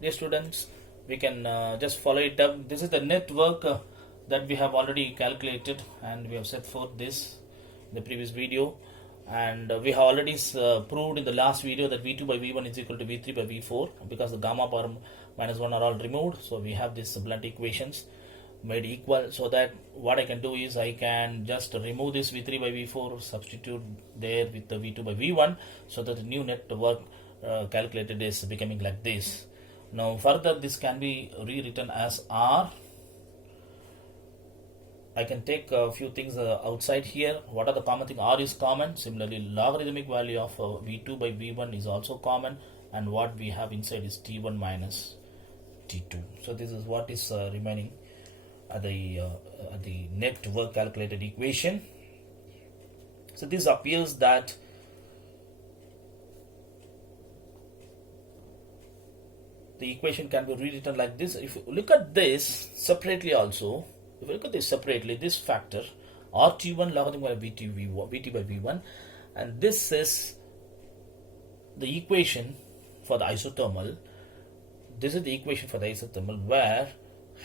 Dear students, we can just follow it up. This is the network that we have already calculated, and we have set forth this in the previous video, and we have already proved in the last video that V2 by V1 is equal to V3 by V4 because the gamma power minus 1 are all removed. So we have these blunt equations made equal, so that what I can do is I can just remove this V3 by V4, substitute there with the V2 by V1, so that the new network calculated is becoming like this. Now further this can be rewritten as R. I can take a few things outside here. What are the common thing? R is common. Similarly, logarithmic value of V2 by V1 is also common, and what we have inside is T1 minus T2. So this is what is remaining at the network calculated equation. So this appears that the equation can be rewritten like this. If you look at this separately also, if you look at this separately, this factor RT1 logarithm by VT by V1, and this is the equation for the isothermal. This is the equation for the isothermal where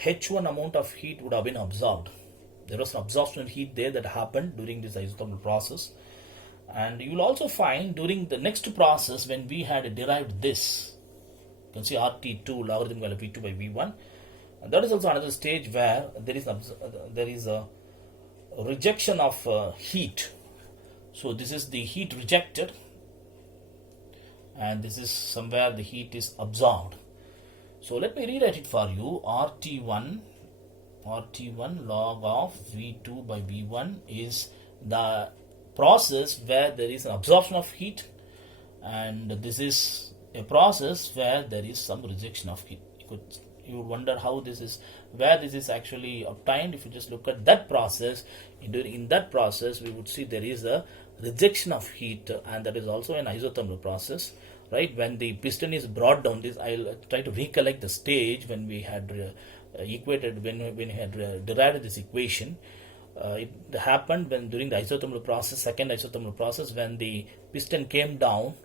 H1 amount of heat would have been absorbed. There was an absorption heat there that happened during this isothermal process, and you will also find during the next process when we had derived this. You can see RT2 logarithm by V2 by V1, and that is also another stage where there is a rejection of heat. So this is the heat rejected, and this is somewhere the heat is absorbed. So let me rewrite it for you. RT1 log of V2 by V1 is the process where there is an absorption of heat, and this is a process where there is some rejection of heat. You would wonder how this is, where this is actually obtained. If you just look at that process, in that process we would see there is a rejection of heat, and that is also an isothermal process, right? When the piston is brought down, this I'll try to recollect the stage when we had equated, when we had derived this equation. It happened when during the isothermal process, second isothermal process, when the piston came down,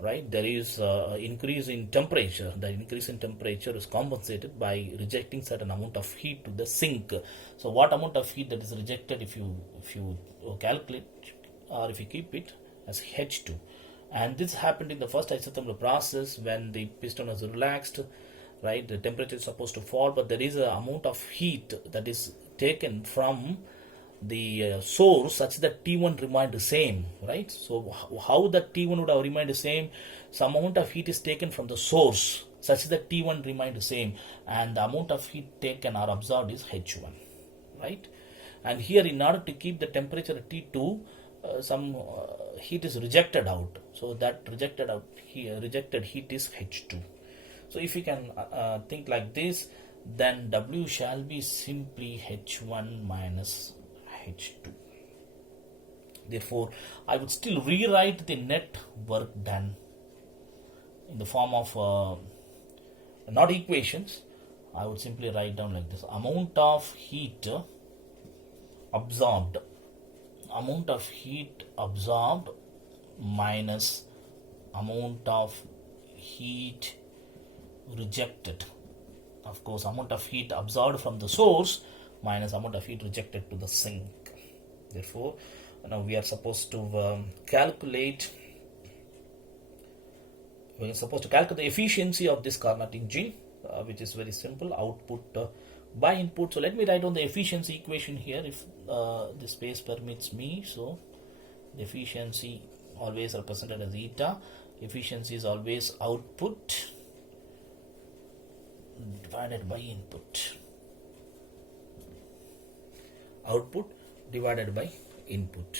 right, there is increase in temperature. The increase in temperature is compensated by rejecting certain amount of heat to the sink. So what amount of heat that is rejected, if you calculate, or if you keep it as H2, and this happened in the first isothermal process when the piston was relaxed, right? The temperature is supposed to fall, but there is an amount of heat that is taken from the source such that T1 remained the same, right? So how that T1 would have remained the same? Some amount of heat is taken from the source such that T1 remained the same, and the amount of heat taken or absorbed is H1, right? And here, in order to keep the temperature at T2, some heat is rejected out. So that rejected heat is H2. So if you can think like this, then W shall be simply H1 minus H2. Therefore, I would still rewrite the net work done in the form of not equations. I would simply write down like this: amount of heat absorbed, minus amount of heat rejected. Of course, amount of heat absorbed from the source minus amount of heat rejected to the sink. Therefore, now we are supposed to calculate the efficiency of this Carnot engine, which is very simple: output by input. So let me write down the efficiency equation here, if the space permits me. So the efficiency always represented as eta. Efficiency is always output divided by input. Output divided by input.